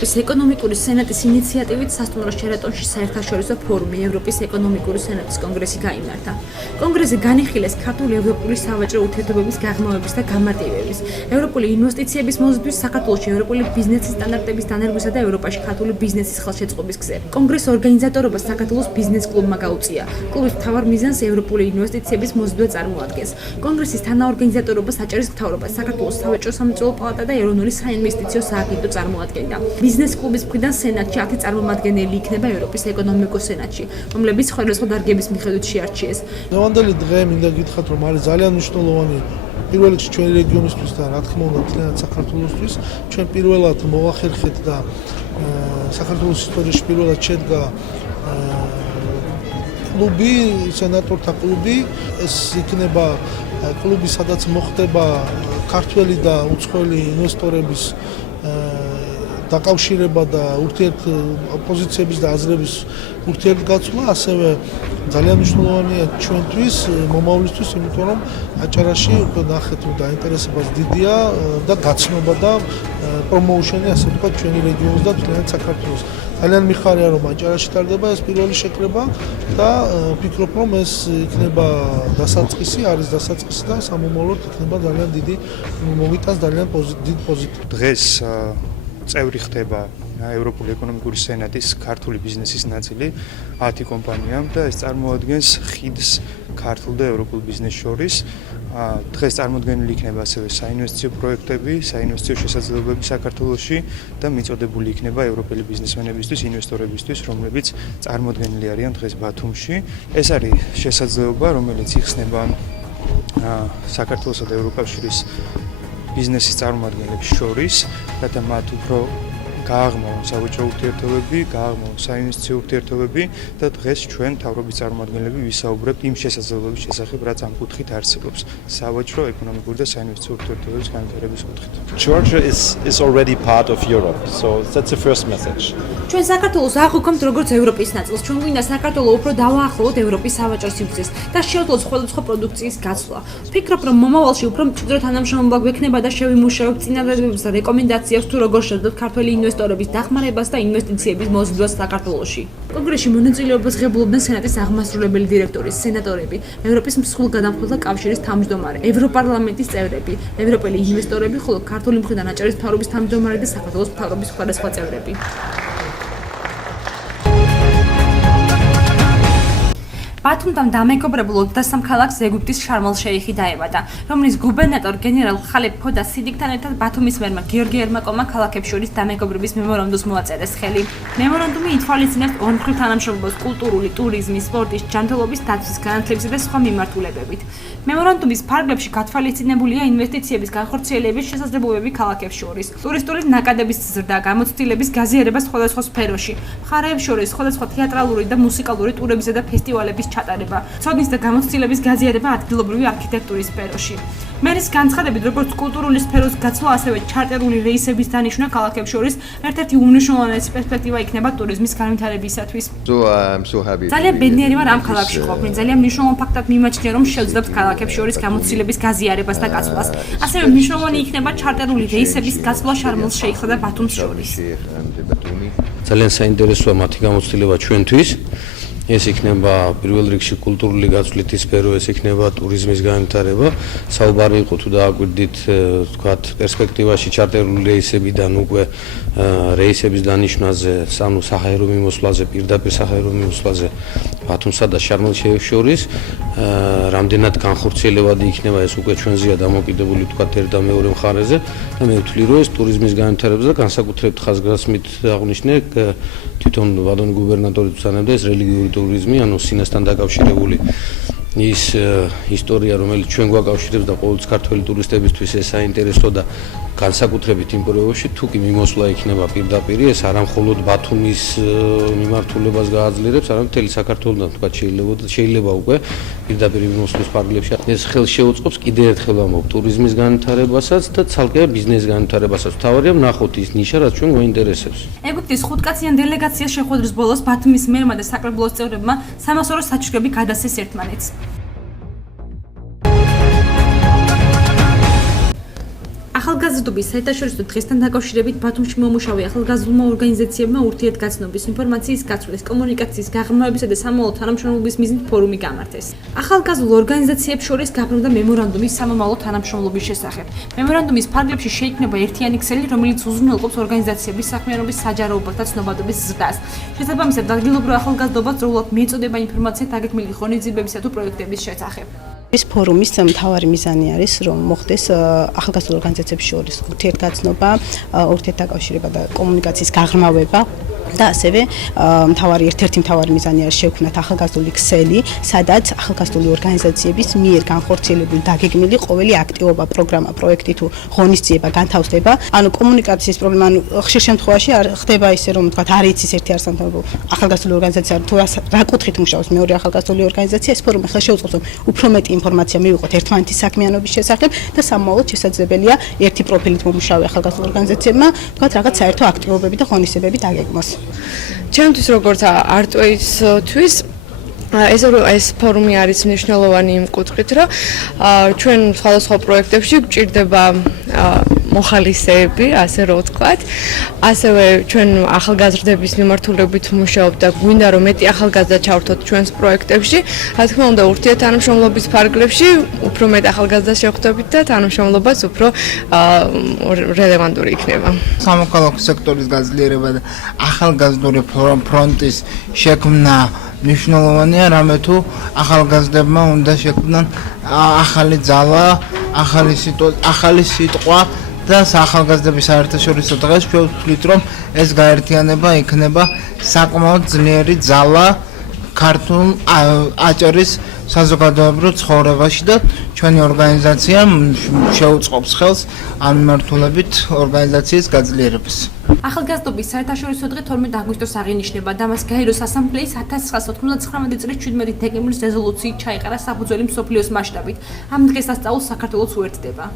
ევროპის ეკონომიკური სენატის ინიციატივით სასტუმრო შერატონში საერთაშორისო ფორუმი ევროპის ეკონომიკური სენატის კონგრესი გაიმართა. კონგრესზე განიხილეს ქართული ევროპული სავაჭრო ურთიერთობების გაღრმავების და გამარტივების, ევროპული ინვესტიციების მოზიდვის საქართველოში ევროპული ბიზნესის სტანდარტების დანერგვისა და ევროპაში ქართული ბიზნესის ხელშეწყობის გზები. კონგრესის ორგანიზატორობას საქართველოს ბიზნეს კლუბმა გაუწია. კლუბის მთავარ მიზანს ევროპული ინვესტიციების მოზიდვა წარმოადგენს. კონგრესის თანაორგანიზატორობას აჭარის მთავრობა, საქართველოს სავაჭრო სამმართველო პალატა და ეროვნული საინვესტიციო სააგენტო წარმოადგენდა. ბიზნეს კლუბის მხრიდან სენატში 10 წარმომადგენელი იქნება ევროპის ეკონომიკურ სენატში, რომლებიც სხვადასხვა დარგების მიხედვით შეარჩიეს. დღევანდელი დღე მინდა გითხრათ, რომ არის ძალიან მნიშვნელოვანი პირველ რიგში ჩვენი რეგიონისთვის და რა თქმა უნდა მთლიანად საქართველოსთვის. ჩვენ პირველად მოვახერხეთ და საქართველოს ისტორიაში პირველად შედგა კლუბი, სენატორთა კლუბი. ეს იქნება კლუბი, სადაც მოხდება ქართველი და უცხოელი ინვესტორების დაკავშირება და ოპოზიციების და აზრების ურთიერთგაცვლა, ასევე ძალიან მნიშვნელოვანია ჩვენთვის, მომავლისთვის, იმიტომ რომ აჭარაში უკვე ნახეთ, რომ დაინტერესებას დიდია და გაცნობა და პრომოუშენი, ასე ვთქვათ, ჩვენი რეგიონის და მთლიანად საქართველოს. ძალიან მიხარია, რომ აჭარაში ტარდება ეს პირველი შეკრება და ვფიქრობ, რომ ეს იქნება დასაწყისი, არის დასაწყისი და სამომავლოდ იქნება ძალიან დიდი მოვიტანს ძალიან დიდ პოზიტივს. დღეს წევრი ხდება ევროპული ეკონომიკური სენატის ქართული ბიზნესის ნაწილი 10 კომპანიამ და ეს წარმოადგენს ხიდს ქართულ და ევროპულ ბიზნეს შორის. დღეს წარმოდგენილი იქნება ასევე საინვესტიციო პროექტები, საინვესტიციო შესაძლებლობები საქართველოში და მიწოდებული იქნება ევროპელი ბიზნესმენებისთვის, ინვესტორებისთვის, რომლებიც წარმოდგენილი არიან დღეს ბათუმში. ეს არის შესაძლებლობა, რომელიც იხსნება საქართველოსა და ევროკავშირის ბიზნესის წარმომადგენლებს შორის, რათა მათ უფრო გააღმავონ სავაჭრო ურთიერთობები, გააღმავონ საინვესტიციო ურთიერთობები და დღეს ჩვენ მთავრობის წარმომადგენლები ვისაუბრებთ იმ შესაძლებლობების შესახებ, რაც ამ კუთხით არსებობს, სავაჭრო, ეკონომიკური და საინვესტიციო ურთიერთობების განვითარების კუთხით. Georgia is already part of Europe, so that's the first message. ჩვენ საქართველოს აღვქვამთ როგორც ევროპის ნაწილს. ჩვენ გვინდა საქართველოს უფრო დავაახლოვოთ ევროპის სავაჭრო სივრცეს და შევძლოთ სხვადასხვა პროდუქციის გაცვლა. ვფიქრობ, რომ მომავალში უფრო მჭიდრო თანამშრომლობა გვექნება და შევიმუშავებთ წინადადებებს და რეკომენდაციებს თუ როგორ შევძლოთ ქართველი ინვესტორების დახმარებას და ინვესტიციების მოზიდვას საქართველოში. კონგრესში მონაწილეობას ღებულობდნენ სენატის აღმასრულებელი დირექტორი, სენატორები, ევროპის მსხვილგადამხდელთა კავშირის თავმჯდომარე, ევროპარლამენტის წევრები, ევროპელი ინვესტორები, ხოლო ქართული მხრიდან აჭარის მთავრობის თავმჯდომარე და საქართველოს მთავრობის სხვადასხვა წევრები. ბათუმთან დამეგობრებულ 23 ქალაქს ეგვიპტის შარმ-ელ-შეიხი დაემატა, რომლის გუბერნატორ გენერალ ხალებ ფოდა სიდიქთან ერთად ბათუმის მერმა გიორგი ერმაკოვმა ქალაქებს შორის დამეგობრების მემორანდუმს მოაწერეს ხელი. მემორანდუმი ითვალისწინებს ორმხრივ თანამშრომლობას კულტურული, ტურიზმის, სპორტის, ჯანმრთელობის დაცვის, განათლებისა და სხვა მიმართულებებით. მემორანდუმის ფარგლებში გათვალისწინებულია ინვესტიციების განხორციელების შესაძლებლობები ქალაქებს შორის, ტურისტული ნაკადების ზრდა, გამოცდილების გაზიარება სხვადასხვა სფეროში, მხარეებს შორის სხვადასხვა თეატრალური და მუსიკალური ტურებისა და ფესტივალების ჩატარება, ცოდნის და გამოცდილების გაზიარება ადგილობრივი არქიტექტურის სფეროში. მერის განცხადებით, როგორც კულტურული სფეროს გაცვლა, ასევე ჩარტერული რეისების დანიშვნა ქალაქებს შორის ერთ-ერთი უმნიშვნელოვანესი პერსპექტივა იქნება ტურიზმის განვითარებისათვის. ძალიან ბედნიერი ვარ ამ ქალაქში ყოფნით. ძალიან მნიშვნელოვან ფაქტად მიმაჩნია, რომ შევძლებთ ქალაქებს შორის გამოცდილების გაზიარებას და გაცვლას. ასევე მნიშვნელოვანი იქნება ჩარტერული რეისების გაცვლა შარმ-ელ-შეიხსა და ბათუმს შორის. ძალიან საინტერესოა მათი გამოცდილება ჩვენთვის. ეს იქნება პირველ რიგში კულტურული გაცვლითი სფერო, ეს იქნება ტურიზმის განვითარება. საუბარი იყო თუ დააკვირდით, ვთქვათ, პერსპექტივაში ჩარტერული რეისებიდან უკვე რეისების დანიშვნაზე, ანუ საჰაერო მიმოსვლაზე, პირდაპირ საჰაერო მიმოსვლაზე ბათუმსა და შარმ-ელ-შეიხს შორის, რამდენად განხორციელებადი იქნება ეს უკვე ჩვენზეა დამოკიდებული, ვთქვათ, ერთ და მეორე მხარეზე და მე ვთვლი, რომ ეს ტურიზმის განვითარებას და განსაკუთრებით ხაზგასმით აღნიშნე თვითონ ბატონი გუბერნატორი თვითონებდა ეს რელიგიური ტურიზმი, ანუ სინასთან დაკავშირებული ის ისტორია, რომელიც ჩვენ გვაკავშირებს და ყოველთვის ქართველი ტურისტებისთვის ეს საინტერესო და განსაკუთრებით იმ პერიოდში თუ კი მიმოსვლა იქნება პირდაპირ, ეს არა მხოლოდ ბათუმის მიმართულებას გააძლიერებს, არამედ მთელი საქართველოსთან თქვა შეიძლება უკვე პირდაპირ მიმოსვლის ფარგლებში ეს ხელს შეუწყობს კიდევ ერთხელ ამბობ ტურიზმის განვითარებასაც და ცალკე ბიზნეს განვითარებასაც. თავარია ვნახოთ ის ნიშა, რაც ჩვენ გვაინტერესებს. ეგვიპტის 5-კაციან დელეგაციას შეხვედრის ბოლოს ბათუმის მერმა და საკრებულოს წევრებმა სამასორო საჩუქრები გადასცეს ერთმანეთს. ახალგაზრდობის საერთაშორისო დღესთან დაკავშირებით ბათუმში მომუშავე ახალგაზრდულმა ორგანიზაციებმა ურთიერთგაცნობის, ინფორმაციის გაცვლის, კომუნიკაციის გაღრმავებისა და სამომავლო თანამშრომლობის მიზნით ფორუმი გამართეს. ახალგაზრდულ ორგანიზაციებს შორის გაფორმდა მემორანდუმის სამომავლო თანამშრომლობის შესახებ. მემორანდუმის ფარგლებში შეიქმნება ერთიანი ქსელი, რომელიც უზრუნველყოფს ორგანიზაციების საქმიანობის საჯაროობასა და ცნობადობის ზრდას. შესაბამისად, ადგილობრივ ახალგაზრდობას როლად მიეწოდება ინფორმაცია დაგეგმილი ღონისძიებებისა თუ პროექტების შესახებ. ეს ფორუმის მთავარი მიზანი არის, რომ მოხდეს ახალგაზრდულ ორგანიზაციებს შორის ურთიერთგაცნობა, ურთიერთდაკავშირება და კომუნიკაციის გაღრმავება და ასევე ერთ-ერთი მთავარი მიზანი არის შევქმნათ ახალგაზრდული ქსელი, სადაც ახალგაზრდული ორგანიზაციების მიერ განხორციელებული დაგეგმილი ყოველი აქტივობა, პროგრამა, პროექტი თუ ღონისძიება განთავსდება. ანუ კომუნიკაციის პრობლემა ხშირ შემთხვევაში ხდება ისე, რომ თქვათ არ იცის ერთი არასამთავრობო ახალგაზრდული ორგანიზაცია თუ რა კუთხით მუშაობს მეორე ახალგაზრდული ორგანიზაცია, ეს ფორუმი ხელს შეუწყობს, რომ უფრო მეტი ინფორმაცია მივიღოთ ერთმანეთის საქმიანობის შესახებ და სამმავლოდ შესაძლებელია ერთი პროფილით მომუშავე ახალგაზრდულ ორგანიზაციებმა თქვათ რაღაც საერთო აქტივობები და ღონისძიებები დაგეგმოს. ჩემთვის როგორც არტოისთვის ეს ფორუმი არის მნიშვნელოვანი იმ კუთხით, რომ ჩვენ სხვადასხვა პროექტებში გვჭირდება მოხალისეები, ასე რომ ვთქვათ. ასევე ჩვენ ახალგაზრდების მიმართულებით ვმუშაობთ და გვინდა რომ მეტი ახალგაზრდა ჩავერთოთ ჩვენს პროექტებში. რა თქმა უნდა, ურთიერთთანამშრომლობის ფარგლებში უფრო მეტ ახალგაზრდას შევხვდებით და თანამშრომლობაც უფრო რელევანტური იქნება. სამოქალაქო სექტორის გაძლიერება და ახალგაზრდული ფრონტის შექმნა მნიშვნელოვანია, რამე თუ ახალგაზრდებმა უნდა შექმნან ახალი ძალა, ახალი სიტყვა და ახალგაზრდების საერთაშორისო დღეს შევთვლით, რომ ეს გაერთიანება იქნება საკმაოდ ძლიერი ძალა ქართულ აჭარის საზოგადოებრივ ცხოვრებაში და ჩვენი ორგანიზაცია შეუწყობს ხელს ამ მიმართულებით ორგანიზაციის გაძლიერებას. ახალგაზრდობის საერთაშორისო დღე 12 აგვისტოს აღინიშნება და მას გაეროს ასამბლეის 1999 წლის 17 დეკემბრის რეზოლუციით ჩაიყარა საფუძველი მსოფლიოს მასშტაბით. ამ დღესასწაულს საქართველოს უერთდება.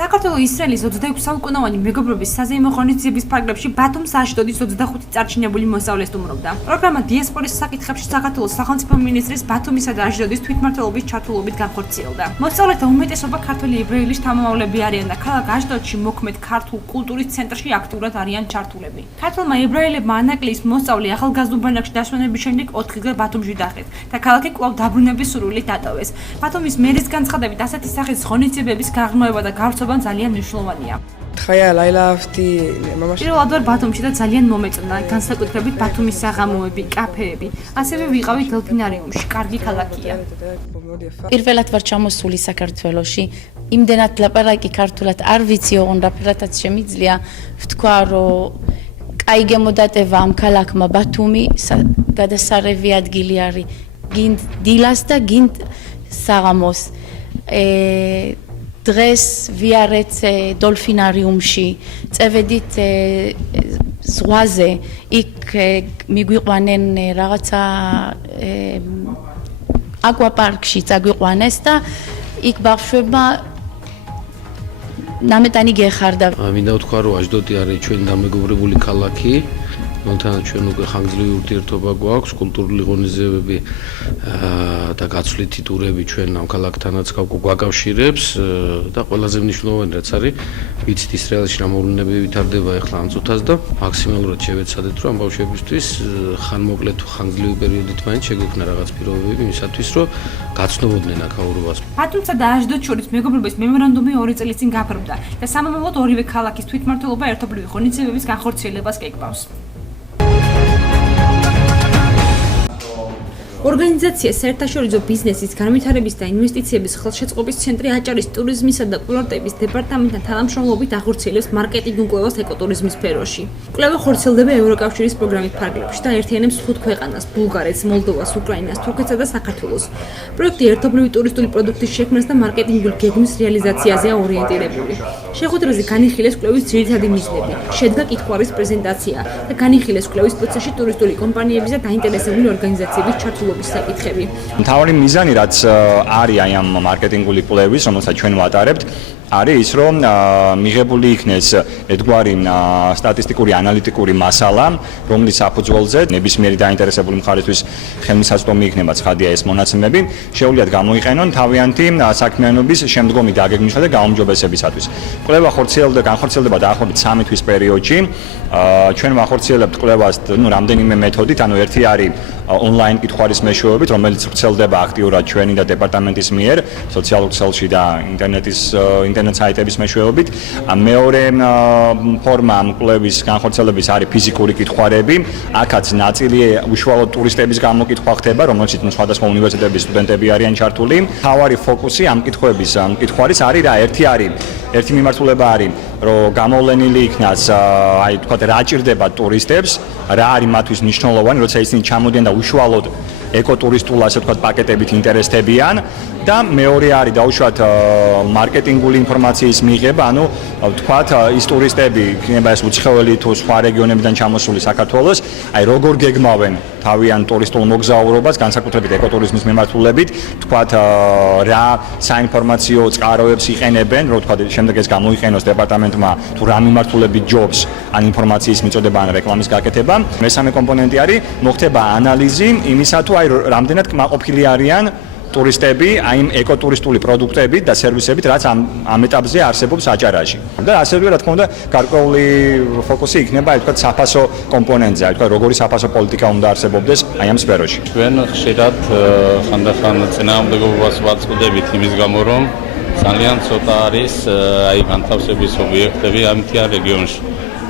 საქართველო-ისრაელის 26 საუკუნოვანი მეგობრობის საზეიმო ღონისძიების ფარგლებში ბათუმს აშდოდის 25 წარჩინებული მოსწავლე სტუმრობდა. პროგრამა დიასპორის საკითხებში საქართველოს სახელმწიფო მინისტრის ბათუმისა და აშდოდის თვითმმართველობის ჩართულობით განხორციელდა. მოსწავლეთა უმეტესობა ქართველი ებრაელი შთამომავლები არიან და ქალაქ აშდოდში მოქმედ ქართულ კულტურის ცენტრში აქტიურად არიან ჩართულები. ქართველმა ებრაელებმა ანაკლის მოსწავლე ახალგაზრდულ ბანაკში დასვენების შემდეგ 4 დღე ბათუმში დაყეთ და ქალაქი კვლავ დაბრუნების სურვილით დატოვეს. ბათუმის მერის განცხადებით, ასეთი სახის ღონისძიებების გაღრმავება და გავრცობა ძალიან მნიშვნელოვანია. პირველად ვარ ბათუმში და ძალიან მომეწონა, განსაკუთრებით ბათუმის საღამოები, კაფეები. ასევე ვიყავი დელფინარიუმში, კარგი ქალაქია. პირველად ვარ ჩამოსული საქართველოში. იმდენად ლაპარაკი ქართულად არ ვიცი, ოღონ რაფერადაც შემიძლია ვთქვა, რომ კაი გემოდატევა ამ ქალაქმა ბათუმი, გადასარევი ადგილი არის გინდ დილას და გინდ საღამოს. დღეს ვიარეთ დოლფინარიუმში, წევედით ზღვაზე, იქ მიგვიყვანენ რაღაცა აკვაპარკში წაგვიყვანეს და იქ ბავშვებმა ნამეტანი გეხარდა. მინდა ვთქვა, რომ აშდოდი არის ჩვენი დამეგობრებული ქალაქი. რომელთანაც ჩვენ უკვე ხანგრძლივი ურთიერთობა გვაქვს, კულტურული ღონისძიებები და გაცვლითი ტურები ჩვენ ამ ქალაქთანაც გვაკავშირებს და ყველაზე მნიშვნელოვანი რაც არის, ვიცით ისრაელში რა მოვლენები ვითარდება ახლა ამ წუთას და მაქსიმალურად შევეცადეთ, რომ ამ ბავშვებისთვის ხანმოკლე თუ ხანგრძლივი პერიოდით მაინც შეგვექმნა რაღაც პირობები იმისათვის, რომ გაცნობოდნენ აქაურობას. ბათუმსა და აშდოდს შორის მეგობრობის მემორანდუმი 2 წლის წინ გაფორმდა და სამომავლოდ ორივე ქალაქის თვითმმართველობა ერთობლივი ღონისძიებების განხორციელებას გეგმავს. ორგანიზაცია საერთაშორისო ბიზნესის განვითარების და ინვესტიციების ხელშეწყობის ცენტრი აჭარის ტურიზმისა და კურორტების დეპარტამენტთან თანამშრომლობით ახორციელებს მარკეტინგ კვლევას ეკოტურიზმის სფეროში. კვლევა ხორციელდება ევროკავშირის პროგრამის ფარგლებში და ერთიანებს 5 ქვეყანას: ბულგარეთს, მოლდოვას, უკრაინას, თურქეთსა და საქართველოს. პროექტი ერთობლივი ტურისტული პროდუქტის შექმნას და მარკეტინგული გეგმის რეალიზაციაზეა ორიენტირებული. შეხვედრაზე განიხილეს კვლევის ძირითადი მიზნები, შედგა კითხვარის პრეზენტაცია და განიხილეს კვლევის პროცესში ტურისტული კომპანიების და დაინტერესებული ორგანიზაციების ჩართულობა მოცულობის საკითხები. მთავარი მიზანი რაც არის აი ამ მარკეტინგული კვლევის, რომელსაც ჩვენ ვატარებთ, არის ის, რომ მიღებული იქნეს ერთგვარი სტატისტიკური ანალიტიკური მასალა, რომლის საფუძველზე ნებისმიერი დაინტერესებული მხარისთვის ხელმისაწვდომი იქნება ცხადია ეს მონაცემები, შეუძლიათ გამოიყენონ თავიანთი საქმიანობის შემდგომი დაგეგმვისა და გაუმჯობესებისათვის. კვლევა განხორციელდება დაახლოებით 3 თვის პერიოდში. ჩვენ ვახორციელებთ კვლევას რამდენიმე მეთოდით, ერთი არის ონლაინ კითხვარის მეშვეობით, რომელიც ვრცელდება აქტიურად ჩვენი და დეპარტამენტის მიერ სოციალურ ქსელში და ინტერნეტ საიტების მეშვეობით. მეორე ფორმა კვლევის განხორციელების არის ფიზიკური კითხვარები. აქაც ნაწილი უშუალოდ ტურისტების გამოკითხვა ხდება, რომელშიც სხვადასხვა უნივერსიტეტების სტუდენტები არიან ჩართული. მთავარი ფოკუსი ამ კითხვების კითხვარის არის რა, ერთი მიმართულება არის, რომ გამოვლენილი იქნას, აი თქვათ, რა ჭირდება ტურისტებს, რა არის მათთვის მნიშვნელოვანი, როცა ისინი ჩამოდიან და უშუალოდ ეკოტურისტულ, ასე ვთქვათ, პაკეტებით ინტერესდებიან და მეორე არის დაუშვათ მარკეტინგული ინფორმაციის მიღება, ანუ ვთქვათ, ის ტურისტები, იქნება ეს უცხოელი თუ სხვა რეგიონებიდან ჩამოსული საქართველოს, აი როგორ გეგმავენ თავიანთ ტურისტულ მოგზაურობას, განსაკუთრებით ეკოტურიზმის მიმართულებით, ვთქვათ, რა საინფორმაციო წყაროებს იყენებენ, რომ ვთქვათ, შემდეგ ეს გამოიყენოს დეპარტამენტმა თუ რა მიმართულებით ჯობს ან ინფორმაციის მიწოდება ან რეკლამის გაკეთება. მესამე კომპონენტი არის მოხდება ანალიზი იმისა, თუ აი რამდენად კმაყოფილი არიან ტურისტები აი იმ ეკოტურისტული პროდუქტებით და სერვისებით, რაც ამ ეტაპზე არსებობს აჭარაში. და ასევე რა თქმა უნდა, გარკვეული ფოკუსი იქნება აი თქვა საფასო კომპონენტზე, აი თქვა როგორი საფასო პოლიტიკა უნდა არსებობდეს აი ამ სფეროში. ჩვენ ხშირად ხანდახან წინააღმდეგობას ვაწყდებით იმის გამო, რომ ძალიან ცოტა არის აი განთავსების ობიექტები ამ მთიან რეგიონში.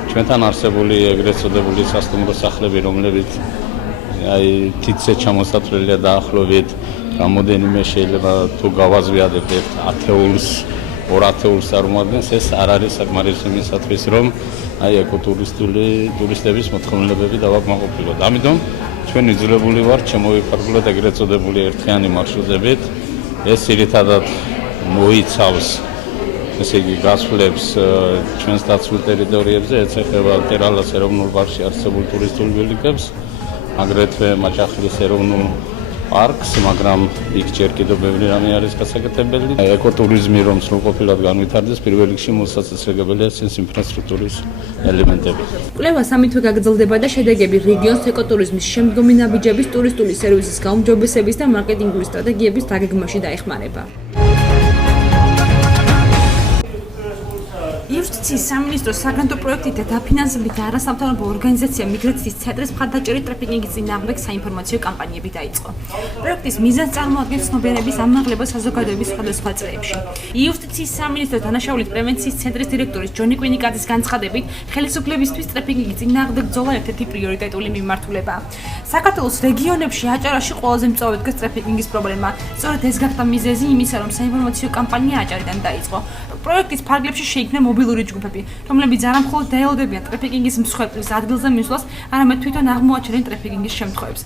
ჩვენთან არსებული ეგრეთ წოდებული სასტუმრო სახლები, რომლებიც აი თითზე ჩამოსათვლელია დაახლოებით რამოდენიმე შეიძლება თუ გავაზვიადებთ 10-ს, 2-ათეულს წარმოადგენს, ეს არ არის საკმარისი იმისათვის, რომ აი ეკოტურისტების მოთხოვნილებები დავაკმაყოფილოთ. ამიტომ ჩვენ იძულებული ვართ შემოვიფარგლოთ ეგრეთ წოდებული ერთხიანი მარშრუტებით. ეს ძირითადად მოიცავს ესე იგი გასვლებს ჩვენს დაცულ ტერიტორიებზე, ეხება ტერალას ეროვნულ პარკში არსებულ ტურისტულ ბილიკებს, აგრეთვე მაჭახლის ეროვნულ პარკს, მაგრამ იქ ჯერ კიდევ ბევრი რამე არის გასაკეთებელი. ეკოტურიზმი რომ სრულყოფილად განვითარდეს, პირველ რიგში მოსაწესრიგებელია ეს ინფრასტრუქტურის ელემენტები. კვლევა 3 თვე გაგრძელდება და შედეგები რეგიონს ეკოტურიზმის შემდგომი ნაბიჯების, ტურისტული სერვისის გაუმჯობესების და მარკეტინგული სტრატეგიების დაგეგმვაში დაეხმარება. იუსტიციის სამინისტროს საგრანტო პროექტით და დაფინანსებით და არასამთავრობო ორგანიზაცია მიგრაციის ცენტრის მხარდაჭერით ტრაფიკინგის წინააღმდეგ საინფორმაციო კამპანიები დაიწყო. პროექტის მიზანს წარმოადგენს ცნობიერების ამაღლება საზოგადოების სხვადასხვა წრეებში. იუსტიციის სამინისტროს დანაშაულის პრევენციის ცენტრის დირექტორის ჯონი კვინიკაძის განცხადებით, ხელისუფლებისთვის ტრაფიკინგის წინააღმდეგ ბრძოლა ერთ-ერთი პრიორიტეტული მიმართულებაა. საქართველოს რეგიონებში აჭარაში ყველაზე მწვავედ დგას ტრაფიკინგის პრობლემა. სწორედ ეს გახდა მიზეზი იმისა, რომ საინფორმაციო კამპანია აჭარიდან დაიწყო. პროექტის ფარგლებში შეიქმნა მობილური ჯგუფები, რომლებიც არა მხოლოდ დაელოდებიან ტრაფიკინგის მსხვერპლის ადგილზე მისვლას, არამედ თვითონ აღმოაჩენენ ტრაფიკინგის შემთხვევებს.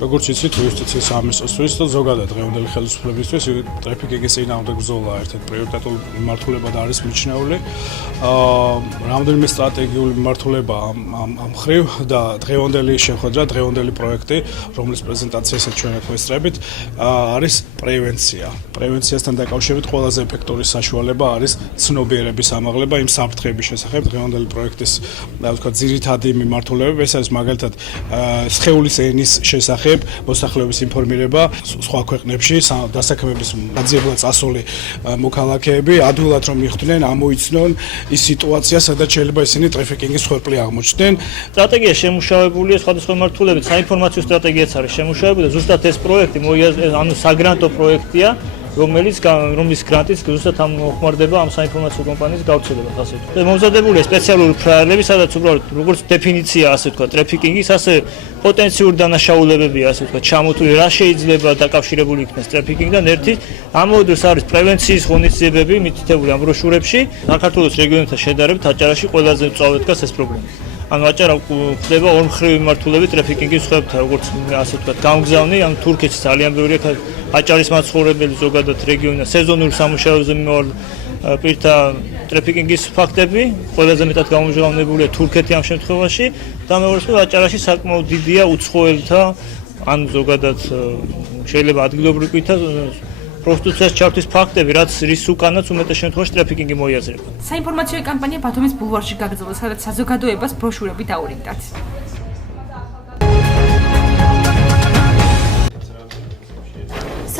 როგორც იცით, იუსტიციის სამინისტროსთვის და ზოგადად დღევანდელი ხელისუფლებისთვის ტრაფიკინგის წინააღმდეგ ბრძოლა ერთ-ერთი პრიორიტეტული მიმართულება და არის მიჩნეული. რამდენიმე სტრატეგიული მიმართულება ამ მხრივ და დღევანდელი შეხვედრა, დღევანდელი პროექტი, რომლის პრეზენტაციასაც ჩვენ აქ ვესწრებით, არის პრევენცია. პრევენციასთან დაკავშირებით ყველაზე ეფექტური საშუალება არის ცნობიერების ამაღლება იმ საფრთხეების შესახებ. დღევანდელი პროექტის ვთქვათ ძირითადი მიმართულებები ეს არის მაგალითად სხეულის ენის შესახებ მოსახლეობის ინფორმირება სხვა ქვეყნებში დასაქმების მაძიებლად წასული მოქალაქეები ადვილად რომ მიხვდნენ, ამოიცნონ ის სიტუაცია, სადაც შეიძლება ისინი ტრაფიკინგის მსხვერპლი აღმოჩნდნენ. სტრატეგია შემუშავებულია სხვადასხვა მიმართულებით, საინფორმაციო სტრატეგიაც არის შემუშავებული და ზუსტად ეს პროექტი ანუ საგრანტო პროექტია, რომლის გრანტიც ზუსტად მოხმარდება ამ საინფორმაციო კომპანიის გავრცელებას, ასე ვთქვათ. მომზადებულია სპეციალური ფრაილები, სადაც უბრალოდ როგორც დეფინიცია, ასე ვთქვათ, ტრაფიკინგის, ასე პოტენციური დანაშაულებებია, ასე ვთქვათ, ჩამოთვლილი, რა შეიძლება დაკავშირებული იქნას ტრაფიკინგთან ერთით. ამავდროულად არის პრევენციის ღონისძიებები მითითებული ამ ბროშურებში. საქართველოს რეგიონებთან შედარებით აჭარაში ყველაზე მწვავედ დგას ეს პრობლემა. ანუ აჭარა ხდება ორმხრივი მიმართულებით ტრაფიკინგის მსხვერპლთა, როგორც ასე ვთქვათ, გამგზავნი, ანუ თურქეთში ძალიან ბევრი აჭარის მაცხოვრებელი ზოგადად რეგიონიდან სეზონურ სამუშაოზე მიმავალ პირთა ტრაფიკინგის ფაქტები, ყველაზე მეტად გამომჟღავნებულია თურქეთი ამ შემთხვევაში და მეორე მხრივ აჭარაში საკმაოდ დიდია უცხოელთა ან ზოგადად შეიძლება ადგილობრივითა პროსტიტუციას ჩართვის ფაქტები, რაც რის უკანაც უმეტეს შემთხვევაში ტრაფიკინგი მოიაზრება. საინფორმაციო კამპანია ბათუმის ბულვარში გაგრძელდა, სადაც საზოგადოებას ბროშურები დაურიგდათ.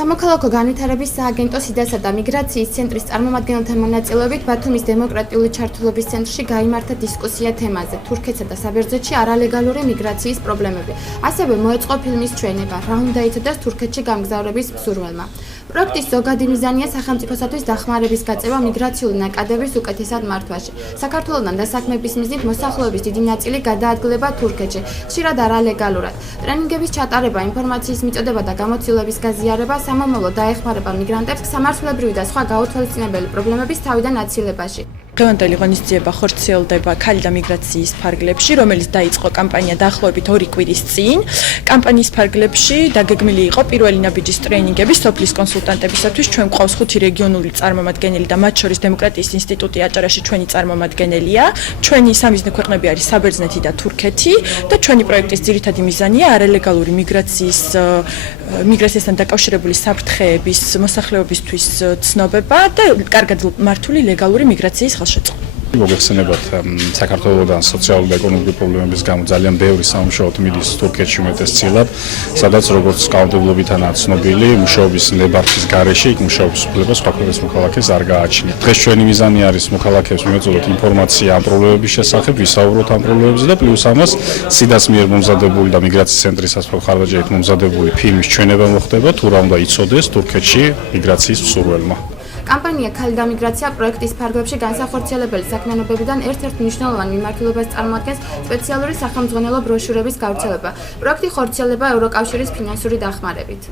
სამოქალაქო განვითარების სააგენტო სიდასა და მიგრაციის ცენტრის წარმომადგენელთა მონაწილეობით ბათუმის დემოკრატიული ჩართულობის ცენტრში გაიმართა დისკუსია თემაზე თურქეთსა და საბერძნეთში არალეგალური მიგრაციის პრობლემები. ასევე მოეწყო ფილმის ჩვენება რა უნდა იცოდეს თურქეთში გამგზავრების მსურველმა. პროექტის ზოგადი მიზანია სახელმწიფოსათვის დახმარების გაწევა მიგრაციული ნაკადების უკეთესად მართვაში. საქართველოსთან დასაქმების მიზნით მოსახლეობის დიდი ნაწილი გადაადგილება თურქეთში, ხშირად არალეგალურად. ტრენინგების ჩატარება, ინფორმაციის მიწოდება და გამოცდილების გაზიარება სამომავლოდ დაეხმარება მიგრანტებს სამართლებრივი და სხვა გაუთავისწინებელი პრობლემების თავიდან აცილებაში. დღევანდელი ღონისძიება ხორციელდება ქალი და მიგრაციის ფარგლებში, რომელიც დაიწყო კამპანია დაახლოებით 2 კვირის წინ. კამპანიის ფარგლებში დაგეგმილი იყო პირველი ნაბიჯის ტრენინგები სოფლის კონსულტანტებისათვის. ჩვენ გვყავს 5 რეგიონული წარმომადგენელი და მათ შორის დემოკრატიის ინსტიტუტი აჭარაში ჩვენი წარმომადგენელია. ჩვენი სამიზნე ქვეყნები არის საბერძნეთი და თურქეთი და ჩვენი პროექტის ძირითადი მიზანია არალეგალური მიგრაციასთან დაკავშირებული საფრთხეების მოსახლეობისთვის ცნობება და კარგად მართული ლეგალური მიგრაციის ხელშეწყობა. მოგეხსენებათ საქართველოსთან სოციალური და ეკონომიკური პრობლემების გამო ძალიან ბევრი სამუშაოდ მიდის თურქეთში უმეტესწილად, სადაც როგორც კანონმდებლობითაა ცნობილი, მუშაობის ნებართვის გარეშე იქ მუშაობის უფლება სხვა ქვეყნის მოქალაქეს არ გააჩნიათ. დღეს ჩვენი მიზანი არის მოქალაქეებს მივეწოდოთ ინფორმაცია ამ პრობლემების შესახებ, ვისაუბროთ ამ პრობლემებზე და პლუს ამას სიდას მიერ მომზადებული და მიგრაციის ცენტრის სასწავლო ხარჯებით მომზადებული ფილმის ჩვენება მოხდება თუ რა უნდა იცოდეს თურქეთში მიგრაციის მსურველმა. კამპანია ქალი და მიგრაცია პროექტის ფარგლებში განსახორციელებელი საქმიანობებიდან ერთ-ერთ მნიშვნელოვან მიმართულებას წარმოადგენს სპეციალური სახელმძღვანელო ბროშურების გავრცელება. პროექტი ხორციელდება ევროკავშირის ფინანსური დახმარებით.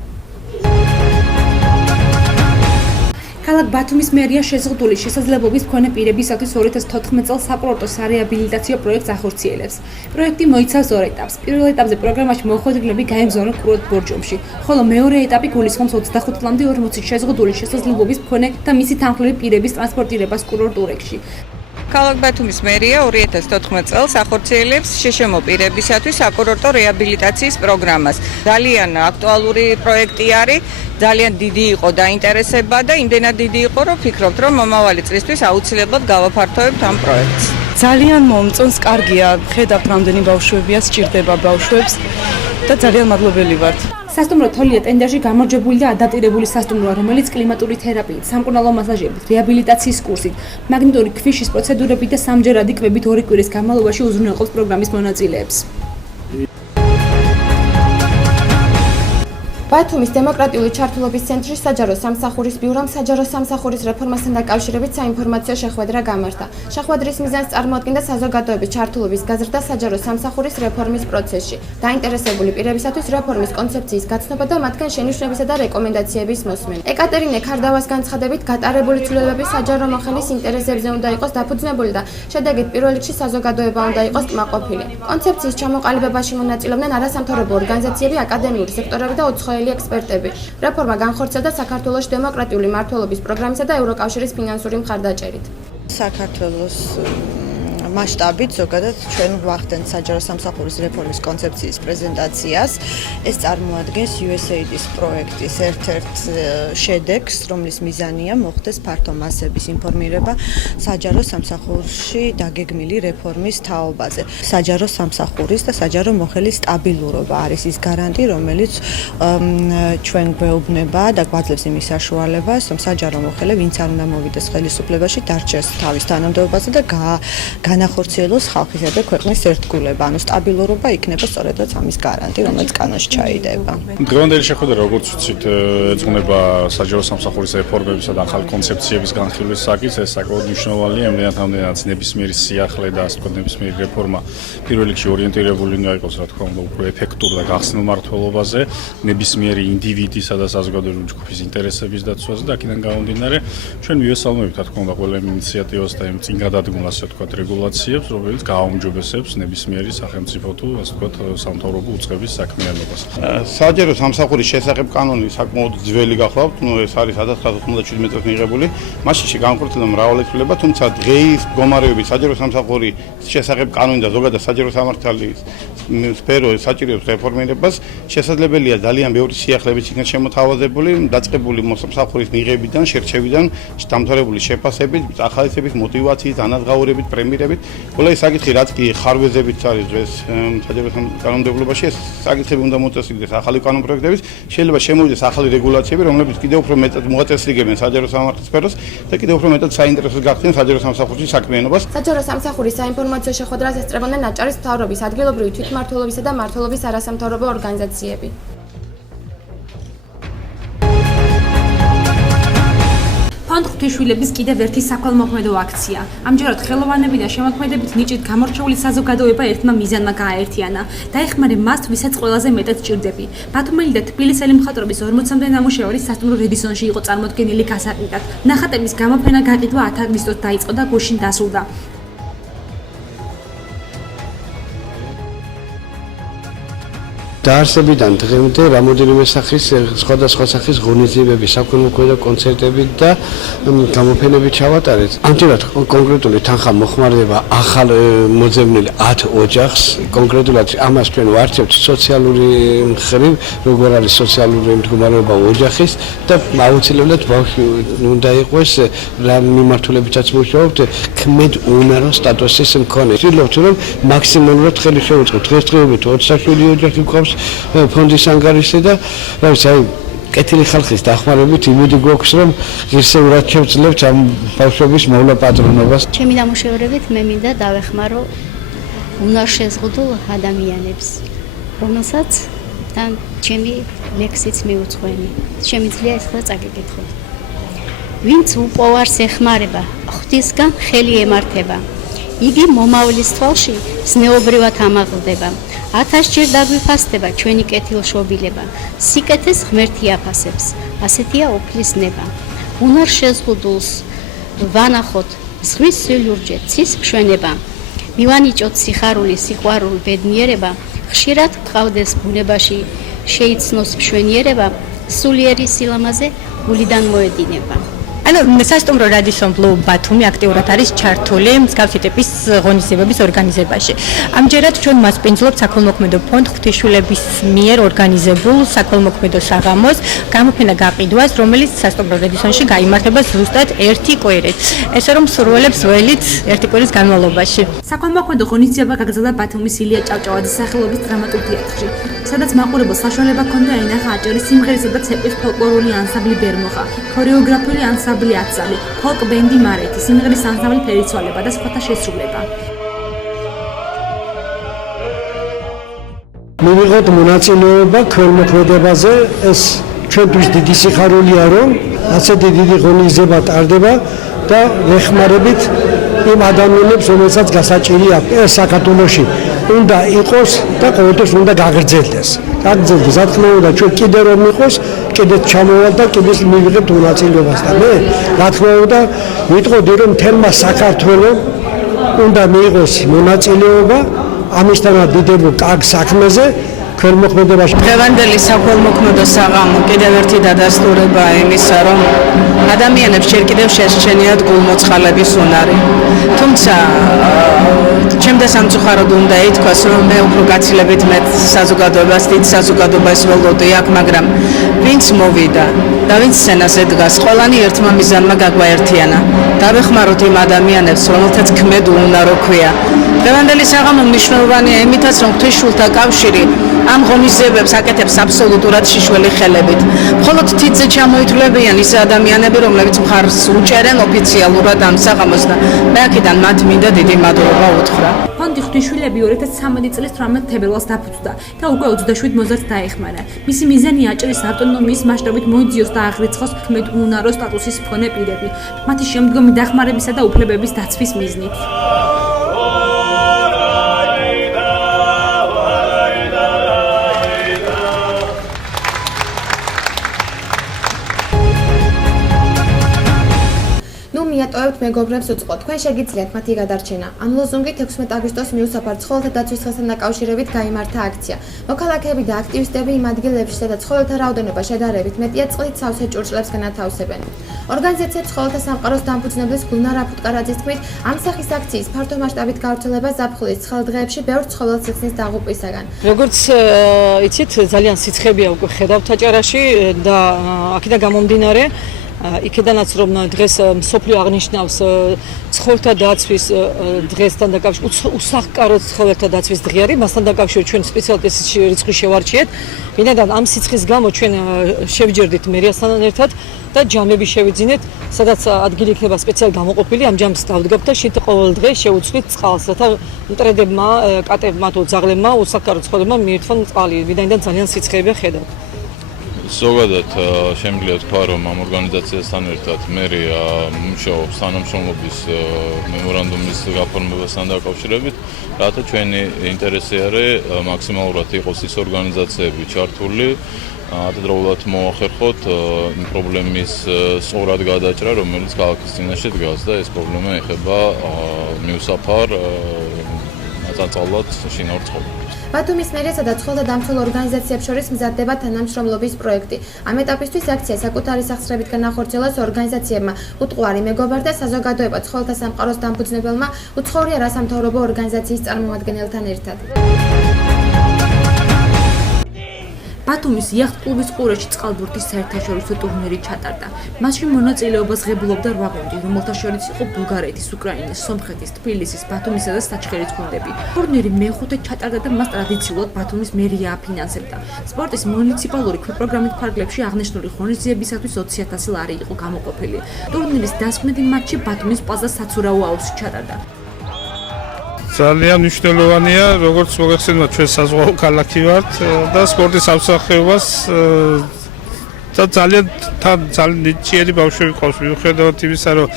ქალაქ ბათუმის მერია შეზღუდული შესაძლებლობის მქონე პირებისათვის 2014 წელს საკურორტო სარეაბილიტაციო პროექტს ახორციელებს. პროექტი მოიცავს 2 ეტაპს. პირველ ეტაპზე პროგრამაში მოხვედრილები გაემგზავრონ კურორტ ბორჯომში, ხოლო მეორე ეტაპი გულისხმობს 25 წლამდე 40 შეზღუდული შესაძლებლობის მქონე და მისი თანხლები პირების ტრანსპორტირებას კურორტ ურეკში. ქალაქ ბათუმის მერია 2014 წელს ახორციელებს შეშემო პირებისათვის საკურორტო რეაბილიტაციის პროგრამას. ძალიან აქტუალური პროექტი არის, ძალიან დიდი იყო დაინტერესება და იმდენად დიდი იყო, რომ ვფიქრობთ, რომ მომავალი წლისთვის აუცილებლად გავაფართოვებთ ამ პროექტს. ძალიან მომწონს, კარგია, ხედავთ რამდენი ბავშვებია, სჭირდება ბავშვებს და ძალიან მადლობელი ვართ. სასტუმრო თოლია ტენდერში გამარჯვებული და ადაპტირებული სასტუმროა, რომელიც კლიმატური თერაპიით, სამკურნალო მასაჟებით, რეაბილიტაციის კურსით, მაგნიტური ქვიშის პროცედურებით და სამჯერადი კვებით 2 კვირის განმავლობაში უზრუნველყოფს პროგრამის მონაწილეებს. ბათუმის დემოკრატიული ჩართულობის ცენტრში საჯარო სამსახურის ბიურომ საჯარო სამსახურის რეფორმასთან დაკავშირებით საინფორმაციო შეხვედრა გამართა. შეხვედრის მიზანს წარმოადგენდა საზოგადოების ჩართულობის გაზრდა საჯარო სამსახურის რეფორმის პროცესში, დაინტერესებული პირებისათვის რეფორმის კონცეფციის გაცნობა და მათგან შენიშვნებისა და რეკომენდაციების მოსმენა. ეკატერინე ქარდავას განცხადებით, გატარებული ცვლილებები საჯარო მოხელის ინტერესებზე უნდა იყოს დაფუძნებული და შედეგით პირველ რიგში საზოგადოება უნდა იყოს კმაყოფილი. კონცეფციის ჩამოყალიბებაში მონაწილეობდნენ არასამთავრობო ორგანიზაციები, აკადემიური სექტორები და უცხოელი ექსპერტები. რეფორმა განხორციელდა საქართველოს დემოკრატიული მმართველობის პროგრამისა და ევროკავშირის ფინანსური მხარდაჭერით. საქართველოს მასშტაბით ზოგადად ჩვენ ვახდენთ საჯარო სამსახურის რეფორმის კონცეფციის პრეზენტაციას. ეს წარმოადგენს USAID-ის პროექტის ერთ-ერთ შედეგს, რომლის მიზანია მოხდეს ფართო მასების ინფორმირება საჯარო სამსახურში დაგეგმილი რეფორმის თაობაზე. საჯარო სამსახურის და საჯარო მოხელის სტაბილურობა არის ის გარანტი, რომელიც ჩვენ გვეუბნება და გვაძლევს იმის საშუალებას, რომ საჯარო მოხელე, ვინც არ უნდა მოვიდეს ხელისუფლებაში, დარჩეს თავის თანამდებობაზე და განახორციელოს ხალხისა და ქვეყნის ერთგულება, ანუ სტაბილურობა იქნება სწორედაც ამის გარანტი, რომელიც კანონში ჩაიდება. დღევანდელი შეხვედრა, როგორც ვიცით, ეძღვნება საჯარო სამსახურის რეფორმებისა და ახალი კონცეფციების განხილვის საკითხს. ეს საკმაოდ მნიშვნელოვანია, იმდენად ნებისმიერი სიახლე და ასე ვთქვათ, ნებისმიერი რეფორმა პირველ რიგში ორიენტირებული უნდა იყოს, რა თქმა უნდა, უფრო ეფექტურ და გახსნილ მმართველობაზე, ნებისმიერი ინდივიდისა და საზოგადოებრივი ჯგუფის ინტერესების დაცვაზე და აქედან გამომდინარე, ჩვენ მივესალმებით, რა თქმა უნდა, ყველა იმ ინიციატივას და იმ წინ გადადგმულ, ასე ვთქვათ, რეგულაციას, სიტუაციებს, რომელიც გააუმჯობესებს ნებისმიერი სახელმწიფო თუ ასე ვთქვათ სამთავრობო უწყების საქმიანობას. საჯარო სამსახურის შესახებ კანონი საკმაოდ ძველი გახლავთ, ეს არის 1997 წელს მიღებული. მასში განხორციელდა მრავალი ცვლილება, თუმცა დღეის მდგომარეობით საჯარო სამსახურის შესახებ კანონი და ზოგადად საჯარო სამართლის სფერო საჭიროებს რეფორმირებას. შესაძლებელია ძალიან ბევრი სიახლეების იქნას შემოთავაზებული, დაწყებული მოსამსახურის მიღებიდან, შერჩევიდან, დამთავრებული შეფასებით, ახალისების მოტივაციით, ანაზღაურებით, პრემირებით. ყველა ეს საკითხი რაც კი ხარვეზებით არის დღეს საჯარო კანონმდებლობაში, ეს საკითხები უნდა მოწესრიგდეს ახალი კანონპროექტებით, შეიძლება შემოვიდეს ახალი რეგულაციები, რომლებიც კიდევ უფრო მეტად მოაწესრიგებენ საჯარო სამართლის სფეროს და კიდევ უფრო მეტად საინტერესოს გახდნენ საჯარო სამსახურში საქმიანობას. საჯარო სამსახურის საინფორმაციო შეხვედრას ესწრებოდნენ აჭარის მთავრობის, ადგილობრივი თვითმმართველობისა და მმართველობის არასამთავრობო ორგანიზაციები. ფონდ ღვთისმშობლის კიდევ ერთი საქველმოქმედო აქცია. ამჯერად ხელოვანები და შემოქმედებით ნიჭით გამორჩეული საზოგადოება ერთმა მიზანმა გააერთიანა. დაეხმარა მას, ვისაც ყველაზე მეტად სჭირდები. ბათუმელი და თბილისელი მხატვრობის 40-მდე ნამუშევარი სასტუმრო რედისონში იყო წარმოდგენილი გასაყიდად. ნახატების გამოფენა გაყიდვა 10 აგვისტოს დაიწყო და გუშინ დასრულდა. დაარსებიდან დღემდე რამოდენიმე სახის სხვადასხვა სახის ღონისძიებები, საქველმოქმედო კონცერტები და გამოფენები ჩავატარეთ. ამჯერად კონკრეტული თანხა მოხმარდება ახალ მოძებნილ 10 ოჯახს. კონკრეტულად ამას ჩვენ ვარჩევთ სოციალური მხრივ, როგორ არის სოციალური მდგომარეობა ოჯახის და აუცილებლად ბავშვი უნდა იყოს რა მიმართულებითაც მუშაობთ, ქმედ უნარო სტატუსის მქონე. ვცდილობთ რომ მაქსიმალურად ხელი შევუწყოთ. დღესდღეობით 27 ოჯახი გვყავს ფონდის ანგარიში და რა ვიცი, აი კეთილი ხალხის დახმარებით იმედი გვაქვს რომ ღირსეულად შევძლებთ ამ ბავშვების მოვლა პატრონობას. ჩემი ნამუშევრებით მე მინდა დავეხმარო უნარშეზღუდულ ადამიანებს, რომელსაც თან ჩემი ლექსიც მიუძღვენი. შემიძლია ახლა წაგიკითხოთ. ვინც უპოვარს ეხმარება, ღვთისგან ხელი ემართება. იგი მომავლის თვალში ზნეობრივად ამაღლდება. 1000-ჯერ დაგვიფასდება ჩვენი კეთილშობილება. სიკეთეს ღმერთი აფასებს. ასეთია უფლის ნება. უნარ შეზღუდულს ვანახოთ ზღვის სილურჯე ცის მშვენება. მივანიჭოთ სიხარული, სიყვარული, ბედნიერება. ხშირად გყავდეს ბუნებაში შეიცნოს მშვენიერება. სულიერი სილამაზე გულიდან მოედინება. ანუ სასტუმრო რადისონ ბლუ ბათუმი აქტიურად არის ჩართული მსგავსი ტიპის ღონისძიებების ორგანიზებაში. ამჯერად ჩვენ მასპინძლობთ საქველმოქმედო ფონდ ღვთისმშობლის მიერ ორგანიზებულ საქველმოქმედო საღამოს გამოფენა გაყიდვას, რომელიც სასტუმრო რადისონში გაიმართება ზუსტად 1 კვირით. ესე რომ სურველებს ველით 1 კვირის განმავლობაში. საქველმოქმედო ღონისძიება გაგრძელდა ბათუმის ილია ჭავჭავაძის სახელობის დრამატულ თეატრში, სადაც მაყურებელს საშუალება ჰქონდა ენახა აჭარის სიმღერისა და ცეკვის ფოლკლორული ანსამბლი ბერმოხა, ქორეოგრაფიული ანსამბლი აცალი, ფოლკ ბენდი მარეთი, სიმღერის ანსამბლი ფერიცვალება და სხვათა შესრულება. მივიღოთ მონაწილეობა ქველმოქმედებაზე, ეს ჩვენთვის დიდი სიხარულია, რომ ასეთი დიდი ღონისძიება ტარდება და ვეხმარებით იმ ადამიანებს, რომელსაც გასაჭირი აქვს საქართველოში. უნდა იყოს და ყოველთვის უნდა გაგრძელდეს. გაგრძელდეს, რა თქმა უნდა, ჩვენ კიდე რომ იყოს, კიდეც ჩამოვალ და კიდეც მივიღებთ მონაწილეობას და მე, რა თქმა უნდა, ვიტყოდი რომ თელმა საქართველოს უნდა მიიღოს მონაწილეობა ამისთანავე დიდებულ კარგ საქმეზე ქველმოქმედებაში. დღევანდელი საქველმოქმედო საღამო კიდევ ერთი დადასტურება იმისა, რომ ადამიანებს ჯერ კიდევ შესჩენიათ გულმოწყალების უნარი. თუმცა ჩემდა სამწუხაროდ უნდა ითქვას, რომ მე უფრო გაცილებით მეტ საზოგადოებას, დიდ საზოგადოებას ველოდე აქ, მაგრამ ვინც მოვიდა და ვინც სცენას ედგას, ყველანი ერთმა მიზანმა გაგვაერთიანა. დავეხმაროთ იმ ადამიანებს, რომელთაც ქმედ უნარო ქვია. დღევანდელი საღამო მნიშვნელოვანია იმითაც, რომ ღვთისმშობელთა კავშირი ამ ღონისძიებებს აკეთებს აბსოლუტურად შიშველი ხელებით. მხოლოდ თითზე ჩამოითვლებიან ის ადამიანები, რომლებიც მხარს უჭერენ ოფიციალურად ამ საღამოს და მე აქედან მათ მინდა დიდი მადლობა უთხრა. ფონდი ღვთისმშობლები 2013 წლის 18 თებერვალს დაფუძნდა და უკვე 27 მოზარდს დაეხმარა. მისი მიზანია აჭარის ავტონომიის მასშტაბით მოიძიოს და აღრიცხოს ქმედ უნარო სტატუსის მქონე პირები, მათი შემდგომი დახმარებისა და უფლებების დაცვის მიზნით. მიატოვებთ მეგობრებს უწყო. თქვენ შეგიძლიათ მათი გადარჩენა. ამ ლოზუნგით 16 აგვისტოს მიუსაფარ ცხოველთა დაცვის დღესთან დაკავშირებით გაიმართა აქცია. მოქალაქეები და აქტივისტები იმ ადგილებში, სადაც ცხოველთა რაოდენობა შედარებით მეტია, წყლით სავსე ჭურჭლებს განათავსებენ. ორგანიზაცია ცხოველთა სამყაროს დამფუძნებლის გულნარ აფუტკარაძის თქმით, ამ სახის აქციის ფართო მასშტაბით გავრცელება ზაფხულის ცხელ დღეებში ბევრ ცხოველს იხსნის დაღუპვისაგან. როგორც იცით, ძალიან სიცხებია უკვე ხედავთ აჭარაში და აქედან გამომდინარე იქედანაც რომ დღეს მსოფლიო აღნიშნავს ცხოველთა დაცვის დღესთან დაკავშირებით უსახკარო ცხოველთა დაცვის დღე არის, მასთან დაკავშირებით ჩვენ სპეციალურად ეს რიცხვი შევარჩიეთ. ვინაიდან ამ სიცხის გამო ჩვენ შევჯერდით მერიასთან ერთად და ჯამები შევიძინეთ, სადაც ადგილი იქნება სპეციალურად გამოყოფილი, ამ ჯამს დავდგებთ და შეთ ყოველ დღე შევუცვლით წყალს, რათა მტრედებმა, კატებმა თუ ძაღლებმა უსახკარო ცხოველებმა მიირთვან წყალი, ვინაიდან ძალიან სიცხეებია ხედავთ. ზოგადად შემიძლია თქვა, რომ ამ ორგანიზაციასთან ერთად მერია მუშაობს თანამშრომლობის მემორანდუმის გაფორმებასთან დაკავშირებით, რათა ჩვენი ინტერესი არის მაქსიმალურად იყოს ის ორგანიზაციები ჩართული, ადროულად მოახერხოთ იმ პრობლემის სწორად გადაჭრა, რომელიც ქალაქის წინაშე დგას და ეს პრობლემა ეხება მიუსაფარ ნაწილად შინაურ ცხოველებს. ბათუმის მერიასა და ცხოველთა დამცველ ორგანიზაციებს შორის მზადდება თანამშრომლობის პროექტი. ამ ეტაპისთვის აქცია საკუთარი სახსრებით განახორციელოს ორგანიზაციებმა უტყუარი მეგობარ და საზოგადოება ცხოველთა სამყაროს დამფუძნებელმა უცხოური არასამთავრობო ორგანიზაციის წარმომადგენელთან ერთად. ბათუმის იახტ-კლუბის ყურეში წყალბურთის საერთაშორისო ტურნირი ჩატარდა. მასში მონაწილეობას ღებულობდა 8 გუნდი, რომელთა შორის იყო ბულგარეთის, უკრაინის, სომხეთის, თბილისის, ბათუმისა და საჩხერის გუნდები. ტურნირი მეხუთე ჩატარდა და მას ტრადიციულად ბათუმის მერია აფინანსებდა. სპორტის მუნიციპალური ქვეპროგრამით ფარგლებში აღნიშნული ღონისძიებისათვის 20,000 ლარი იყო გამოყოფილი. ტურნირის დასკვნითი მატჩი ბათუმის პლაზა საცურაო აუზში ჩატარდა. ძალიან მნიშვნელოვანია, როგორც მოგეხსენებათ, ჩვენ საზღვაო ქალაქი ვართ და სპორტის ამსახურებას და ძალიან ნიჭიერი ბავშვები ყავს, მიუხედავად იმისა, რომ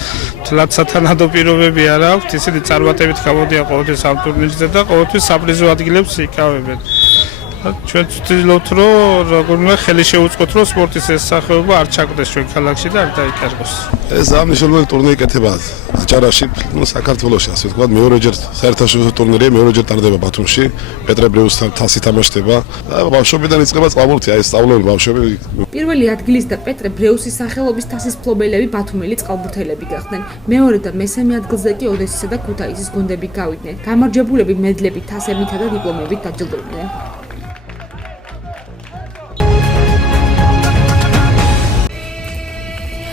თლად სათანადო პირობები არ აქვთ, ისინი წარმატებით გამოდიან ყოველთვის ამ ტურნირზე და ყოველთვის საპრიზო ადგილებს იკავებენ. ჩვენ ვცდილობთ, რომ როგორმე ხელი შევუწყოთ, რომ სპორტის ეს სახეობა არ ჩაკვდეს ჩვენ ქალაქში და არ დაიკარგოს. ეს აღნიშნული ტურნირი კეთება აჭარაში, საქართველოში, ასე ვთქვათ, მეორეჯერ საერთაშორისო ტურნირი, მეორეჯერ ტარდება ბათუმში, პეტრე ბრეუსთან თასი თამაშდება და ბავშვობიდან იწყება წყალბურთი, აი სწავლობენ ბავშვები. პირველი ადგილის და პეტრე ბრეუსის სახელობის თასის მფლობელები ბათუმელი წყალბურთელები გახდნენ. მეორე და მესამე ადგილზე კი ოდესისა და ქუთაისის გუნდები გავიდნენ. გამარჯვებულები მედლები, თასებითა და დიპლომებით დაჯილდოვდნენ.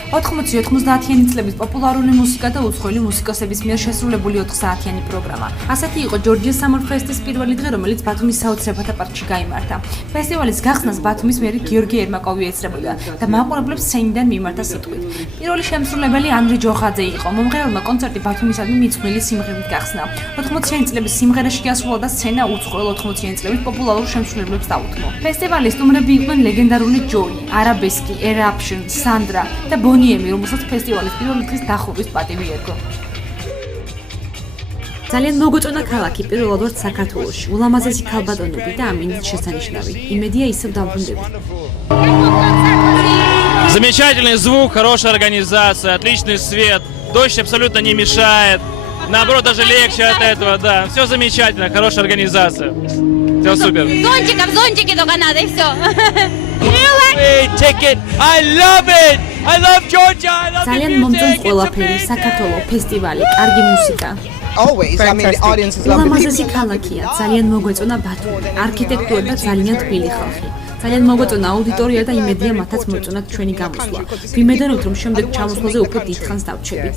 80-90-იანი წლების პოპულარული მუსიკა და უცხოელი მუსიკოსების მიერ შესრულებული 4 საათიანი პროგრამა. ასეთი იყო ჯორჯია სამარ ფესტის პირველი დღე, რომელიც ბათუმის საოცრებათა პარკში გაიმართა. ფესტივალის გახსნას ბათუმის მერი გიორგი ერმაკოვი ეცრებოდა და მაყურებლებს სცენიდან მიმართა სიტყვით. პირველი შემსრულებელი ანრი ჯოხაძე იყო. მომღერალმა კონცერტი ბათუმისადმი მიძღვნილი სიმღერით გახსნა. 80-იანი წლების სიმღერაში გასვლა და სცენა უცხოელ 80-იანი წლების პოპულარულ შემსრულებლებს დაუთმო. ფესტივალის სტუმრები იყვნენ ლეგენდარული ჯოი, არაბესკი, ერაპშენ, სანდრა და ბონიემი, რომელსაც ფესტივალის პირველი დღის დახურვის პატივი ერგო. ძალიან მოგოწონა ქალაქი, პირველად ვარ საქართველოში. ულამაზესი ქალბატონები და ამინდით შესანიშნავი. იმედია ისევ დავბრუნდებით. Замечательный звук, хорошая организация, отличный свет, дождь абсолютно не мешает. Наоборот, даже легче от этого, да. Все замечательно, хорошая организация. Все супер. Зонтики только надо и все. Ticket. I love it. I love Georgia. I love ძალიან მომწონს ყველაფერი, საქართველოს ფესტივალი, კარგი მუსიკა. Always, I mean, the audience is lovely. ულამაზესი ქალაქია, ძალიან მოგვეწონა ბათუმი, არქიტექტურა და ძალიან თბილი ხალხი. ძალიან მოგვეწონა აუდიტორია და იმედია მათაც მოეწონათ ჩვენი გამოსვლა. ვიმედოვნებთ, რომ შემდეგ ჩამოსვლაზე უფრო დიდხანს დავჩებით.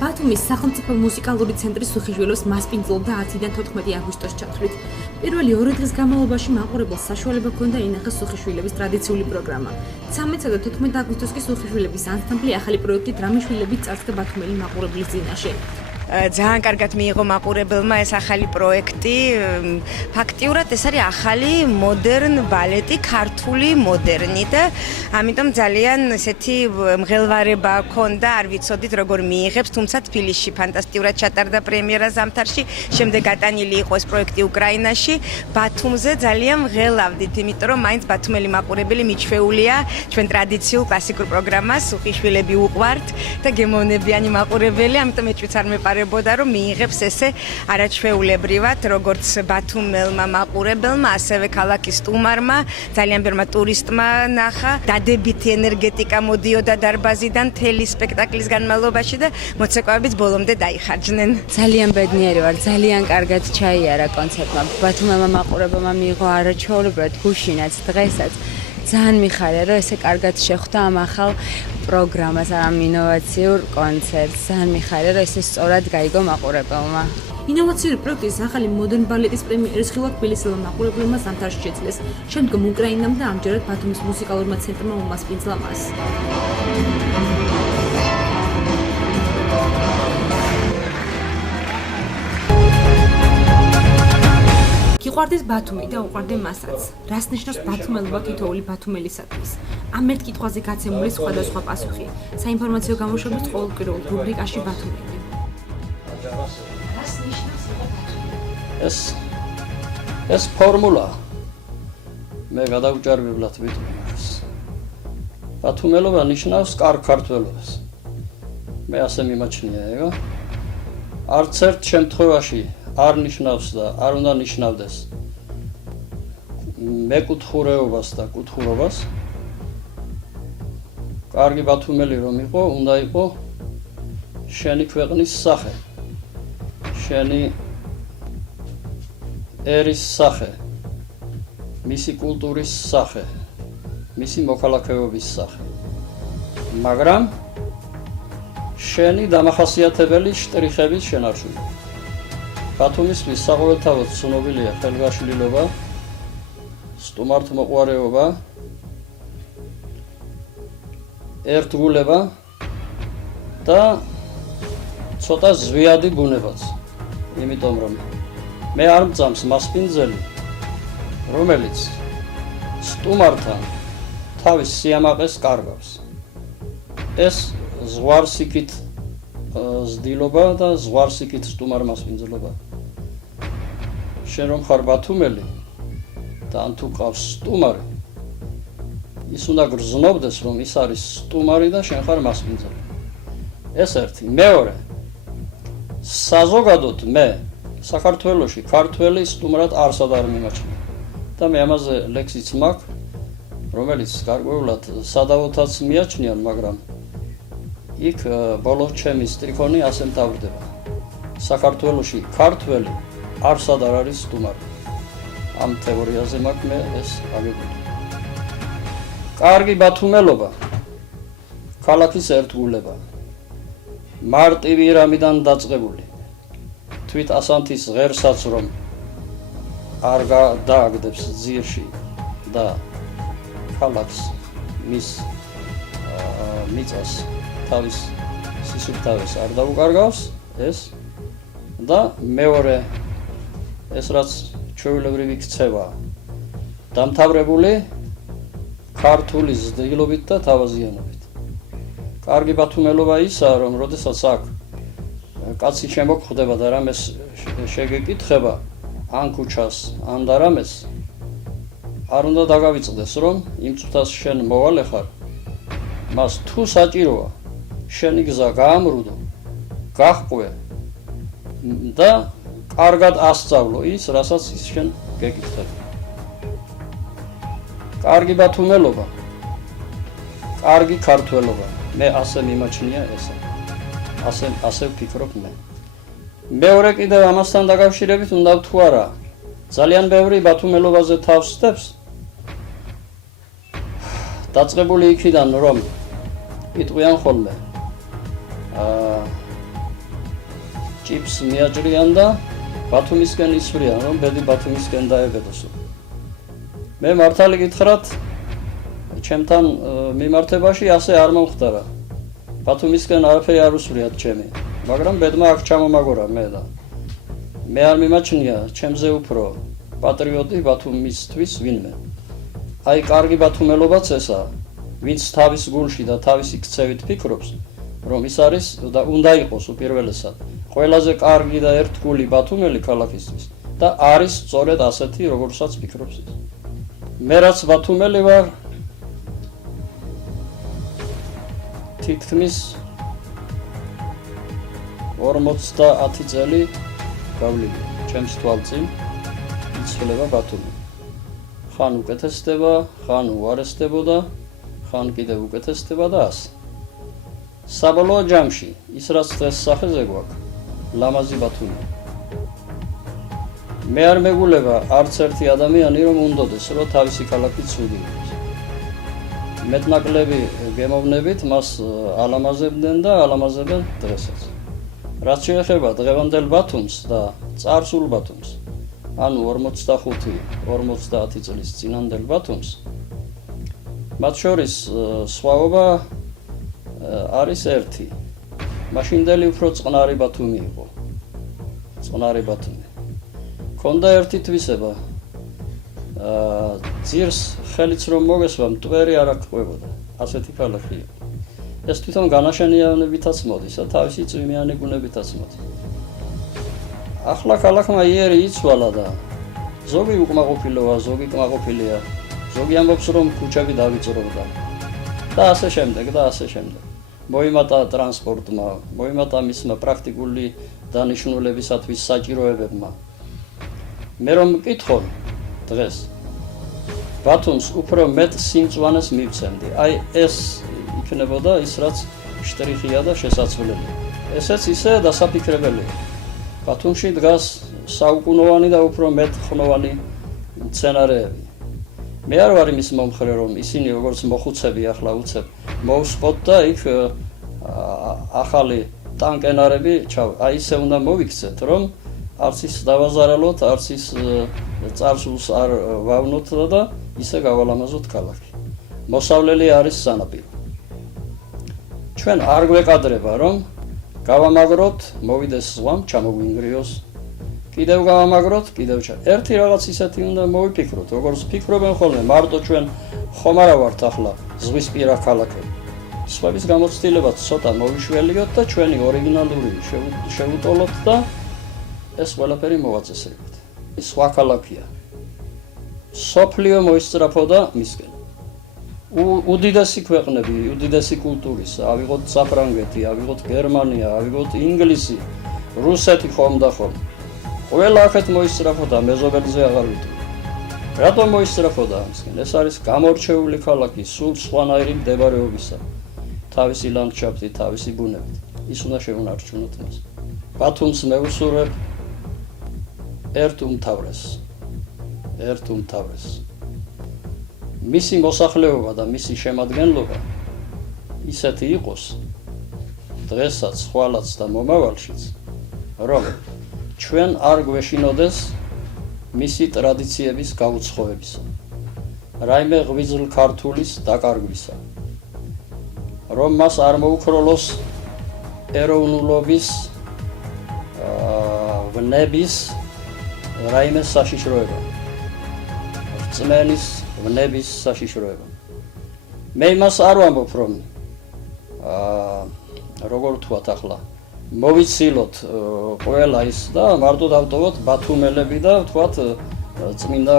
ბათუმის სახელმწიფო მუსიკალური ცენტრის უხეშველოს მასპინძლობდა 10-დან 14 აგვისტოს ჩათვლით. პირველი 2 დღის განმავლობაში მაყურებელს საშუალება ჰქონდა ინახოს სუხიშვილების ტრადიციული პროგრამა. 13 და 14 აგვისტოს კი სუხიშვილების ანსამბლი ახალი პროექტით რამიშვილებით წარსდგა ბათუმელი მაყურებლის წინაშე. ძალიან კარგად მიიღო მაყურებელმა ეს ახალი პროექტი. ფაქტიურად ეს არის ახალი მოდერნ ბალეტი, ქართული მოდერნი და ამიტომ ძალიან ესეთი მღელვარება ჰქონდა, არ ვიცოდით როგორ მიიღებს, თუმცა თბილისში ფანტასტიკურად ჩატარდა პრემიერა ზამთარში, შემდეგ გატანილი იყო ეს პროექტი უკრაინაში. ბათუმზე ძალიან მღელავდით, იმიტომ რომ მაინც ბათუმელი მაყურებელი მიჩვეულია ჩვენ ტრადიციულ კლასიკურ პროგრამას, უხიშვილები უყვართ და გემოვნებიანი მაყურებელი, ამიტომ ეჭვიც არ მეპარებოდა რომ მიიღებს ესე არაჩვეულებრივად, როგორც ბათუმელმა მაყურებელმა, ასევე ქალაქის სტუმარმა, ძალიან ბევრმა ტურისტმა ნახა, დადებითი ენერგეტიკა მოდიოდა დარბაზიდან მთელი სპექტაკლის განმავლობაში და მოცეკვავებიც ბოლომდე დაიხარჯნენ. ძალიან ბედნიერი ვარ, ძალიან კარგად ჩაიარა კონცერტმა. ბათუმელმა მაყურებელმა მიიღო არაჩვეულებრივად გუშინაც, დღესაც. ძალიან მიხარია, რომ ესე კარგად შეხვდა ამ ახალ პროგრამას, ამ ინოვაციურ კონცერტს. ძალიან მიხარია, რომ ესე სწორად გაიგო მაყურებელმა. ინოვაციური პროექტის ახალი მოდერნ ბალეტის პრემიერის ხილვა თბილისელმა მაყურებელმა ზამთარში შეძლეს. შემდგომ უკრაინამ და ამჯერად ბათუმის მუსიკალურმა ცენტრმა უმასპინძლა მას. გიყვარდეთ ბათუმი და უყვარდე მასაც. რას ნიშნავს ბათუმელობა თითოეული ბათუმელისათვის? ამ ერთ კითხვაზე გაცემული სხვადასხვა პასუხი. საინფორმაციო გამოშვების ყოველკვირეულ რუბრიკაში ბათუმელი. ეს ფორმულა მე გადავჭარბებლად ვიტყვი. ბათუმელობა ნიშნავს კარგ ქართველობას. მე ასე მიმაჩნია ეგა. არც ერთ შემთხვევაში არ ნიშნავს და არ უნდა ნიშნავდეს მეკუთხურეობას და კუთხურობას. კარგი ბათუმელი რომ იყო, უნდა იყო შენი ქვეყნის სახე, შენი ერის სახე, მისი კულტურის სახე, მისი მოქალაქეობის სახე. მაგრამ შენი დამახასიათებელი შტრიხების შენარჩუნება. ბათუმისთვის საყოველთაოდ ცნობილია ხელგაშლილობა, სტუმართმოყვარეობა, ერთგულება და ცოტა ზვიადი ბუნებაც. იმიტომ რომ მე არ მწამს მასპინძელი, რომელიც სტუმართან თავის სიამაყეს კარგავს. ეს ზღვარსიქით ზდილობა და ზღვარსიქით სტუმარ მასპინძლობა. შენ რომ ხარ ბათუმელი და ან თუ ყავს სტუმარი, ის უნდა გრძნობდეს, რომ ის არის სტუმარი და შენ ხარ მასპინძელი. ეს ერთი. მეორე, საზოგადოდ მე საქართველოში ქართველი სტუმრად არსად არ მიმაჩნია. და მე ამაზე ლექსიც მაქვს, რომელიც გარკვეულად სადავოთაც მიაჩნიან, მაგრამ იქ ბოლო ჩემი სტრიქონი ასე მთავრდება. საქართველოში ქართველი არსად არ არის სტუმარი. ამ თეორიაზე მაქვს მე ეს აგებული. კარგი ბათუმელობა, ქალაქის ერთგულება, მარტივი რამიდან დაწყებული, თვით ასანთის ღერსაც რომ არ დააგდებს ძირში და ქალაქს მის მიწას თავის სისუფთავეს არ დაუკარგავს ეს და მეორე ეს რაც ჩვეულებრივი ქცევა დამთავრებული ქართული ზრდილობით და თავაზიანობით. კარგი ბათუმელობა ისაა, რომ როდესაც აქ კაცი შემოგხვდება და რამეს შეგეკითხება ან ქუჩას ან და რამეს არ უნდა დაგავიწყდეს, რომ იმ წუთას შენ მოვალე ხარ, მას თუ საჭიროა შენი გზა გაამრუდო, გაჰყვე და კარგად ასწავლო ის, რასაც ის შენ გეკითხება. კარგი ბათუმელობა, კარგი ქართველობა, მე ასე მიმაჩნია ესა. ასე ვფიქრობ მე. მეორე კიდევ ამასთან დაკავშირებით უნდა ვთქვა რა, ძალიან ბევრი ბათუმელობაზე თავს ხსდებს. დაწყებული იქიდან რომ იტყვიან ხოლმე ჭიპს მიაჭრიან და ბათუმისკენ ისვრიან, რომ ბედი ბათუმისკენ დაებედოსო. მე მართალი გითხრათ, ჩემთან მიმართებაში ასე არ მომხდარა. ბათუმისკენ არაფერი არ უსვრიათ ჩემი. მაგრამ ბედმა აქ ჩამომაგორა მე და მე არ მიმაჩნია ჩემზე უფრო პატრიოტი ბათუმისთვის ვინმე. აი კარგი ბათუმელობაც ესა, ვინც თავის გულში და თავისი ქცევით ფიქრობს, რომ ის არის და უნდა იყოს უპირველესად ყველაზე კარგი და ერთგული ბათუმელი ქალაქისთვის და არის სწორედ ასეთი, როგორცაც ფიქრობს ის. მე რაც ბათუმელი ვარ, თითქმის 50 წელი გავლილი ჩემს თვალწინ იცვლება ბათუმი. ხან უკეთესდება, ხან უარესდებოდა, ხან კიდევ უკეთესდება და ასე. საბოლოო ჯამში ის რაც დღეს სახეზე გვაქვს, ლამაზი ბათუმია. მე არ მეგულება არც ერთი ადამიანი რომ უნდოდეს რომ თავისი ქალაქი ცუდი იყოს. მეტნაკლები გემოვნებით მას ალამაზებდნენ და ალამაზებენ დღესაც. რაც შეეხება დღევანდელ ბათუმს და წარსულ ბათუმს, ანუ 45-50 წლის წინანდელ ბათუმს, მათ შორის სხვაობა არის ერთი. მაშინდელი უფრო წყნარი ბათუმი იყო. წყნარი ბათუმი. ქონდა ერთი თვისება. ძირს ხელიც რომ მოგესვა, მტვერი არ აკყვებოდა. ასეთი ქალაქი იყო. ეს თვითონ განაშენიანებითაც მოდის და თავისი წვიმიანი გუნებითაც მოდის. ახლა ქალაქმა იერი იცვალა და ზოგი უკმაყოფილოა, ზოგი კმაყოფილია. ზოგი ამბობს რომ ქუჩები დავიწროვდა. და ასე შემდეგ და ასე შემდეგ. მოიმატა ტრანსპორტმა, მოიმატა მისმა პრაქტიკული დანიშნულებისათვის საჭიროებებმა. მე რომ მკითხო დღეს ბათუმს უფრო მეტ სიმწვანეს მივცემდი. აი ეს იქნებოდა ის რაც შტრიხია და შესაძლებელი. ესეც ისე დასაფიქრებელია. ბათუმში დგას საუკუნოვანი და უფრო მეტხნოვანი სცენარეები. მე არ ვარ იმის მომხრე რომ ისინი როგორც მოხუცები ახლა უცებ მოვსპოთ და იქ ახალი ტანკენარები აი ისე უნდა მოვიქცეთ რომ არც ის დავაზარალოთ, არც ის წარსულს არ ვავნოთ და ისე გავალამაზოთ ქალაქი. მოსავლელი არის სანაპირო. ჩვენ არ გვეყადრება რომ გავამაგროთ, მოვიდეს ზღვამ, ჩამოგვინგრიოს. კიდევ გავამაგროთ, კიდევ ერთი რაღაც ისეთი უნდა მოვიფიქროთ, როგორც ფიქრობენ ხოლმე, მარტო ჩვენ ხომ არა ვართ ახლა ზღვისპირა ქალაქები. სხვების გამოცდილებაც ცოტა მოვიშველიოთ და ჩვენი ორიგინალური შევუტოლოთ და ეს ყველაფერი მოვაწესრიგოთ. სხვა ქალაქია. სოფლიო მოისწრაფოდა მისკენ. უდიდესი ქვეყნები, უდიდესი კულტურის, ავიღოთ საფრანგეთი, ავიღოთ გერმანია, ავიღოთ ინგლისი, რუსეთი ხომ და ხომ. ყველა ახეთ მოისწრაფოდა, მეზობელზე აღარ ვიტყვი. რატომ მოისწრაფოდა მისკენ? ეს არის გამორჩეული ქალაქი, სულ სხვანაირი მდებარეობისა. თავისი ლანდშაფტით, თავისი ბუნებით. ის უნდა შევუნარჩუნოთ მას. ბათუმს მევუსურვებ ერთ უმთავრესს. მისი მოსახლეობა და მისი შემადგენლობა ისეთი იყოს დღესაც, ხვალაც და მომავალშიც, რომ ჩვენ არ გვეშინოდეს მისი ტრადიციების გაუცხოებისა, რაიმე ღვიძლ ქართულის დაკარგვისა, რომ მას არ მოუქროლოს ეროვნულობის ვნების რაიმე საშიშროება, რწმენის ვნების საშიშროება. მე იმას არ ვამბობ, რომ როგორ ვთქვათ ახლა, მოვიცილოთ ყველა ის და მარტო დავტოვოთ ბათუმელები და ვთქვათ წმინდა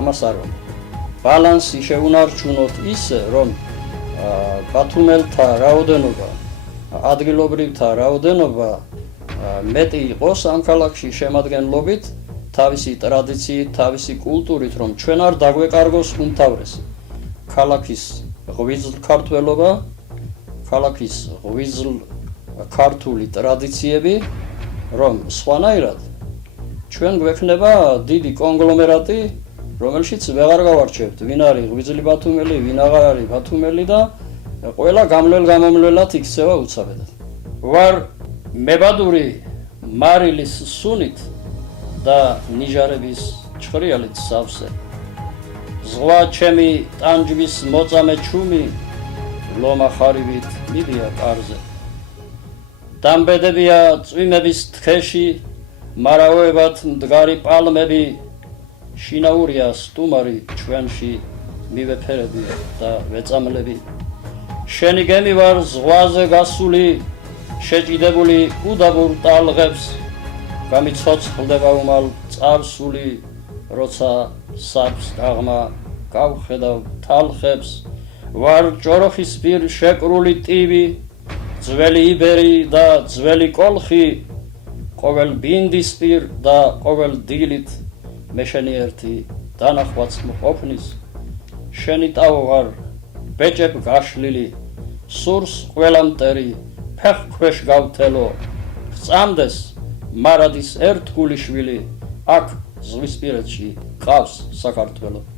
ამას არ ვამბობ. ბალანსი შევუნარჩუნოთ ისე, რომ ბათუმელთა რაოდენობა, ადგილობრივთა რაოდენობა მეტი იყოს ამ ქალაქში შემადგენლობით, თავისი ტრადიციით, თავისი კულტურით, რომ ჩვენ არ დაგვეკარგოს უმთავრესი. ქალაქის ღვიძლ ქართველობა, ქალაქის ღვიძლ ქართული ტრადიციები, რომ სხვანაირად ჩვენ გვექნება დიდი კონგლომერატი, რომელშიც ვეღარ გავარჩევთ, ვინ არის ღვიძლი ბათუმელი, ვინ აღარ არის ბათუმელი და ყველა გამლელ-გამომლელად იქცევა უცაბედად. ვარ მებადური მარილის სუნით და ნიჟარების ჩხრიალით სავსე. ზღვა ჩემი ტანჯვის მოწამე ჩუმი, ლომა ხარივით მიდია კარზე. დამბედებია წვიმების თხეში, მარაოებად მდგარი პალმები, შინაურია სტუმარი ჩვენში, მივეფერებია და ვეწამლები. შენი გემი ვარ ზღვაზე გასული, შეჭიდებული უდაბურ ტალღებს, გამიცოცხლდება უმალ წარსული, როცა საფს გაღმა გავხედავ თალხებს, ვარ ჭოროხის პირ შეკრული ტივი, ძველი იბერი და ძველი კოლხი, ყოველ ბინდის პირ და ყოველ დილით მე შენი ერთი დანახვაც მყოფნის, შენი ტავ ვარ ბეჭებ გაშლილი, სურს ყველა მტერი ფეხ ქვეშ გავთელო, გწამდეს მარადის ერთგული შვილი, აქ ზღვისპირეთში ყავს საქართველო.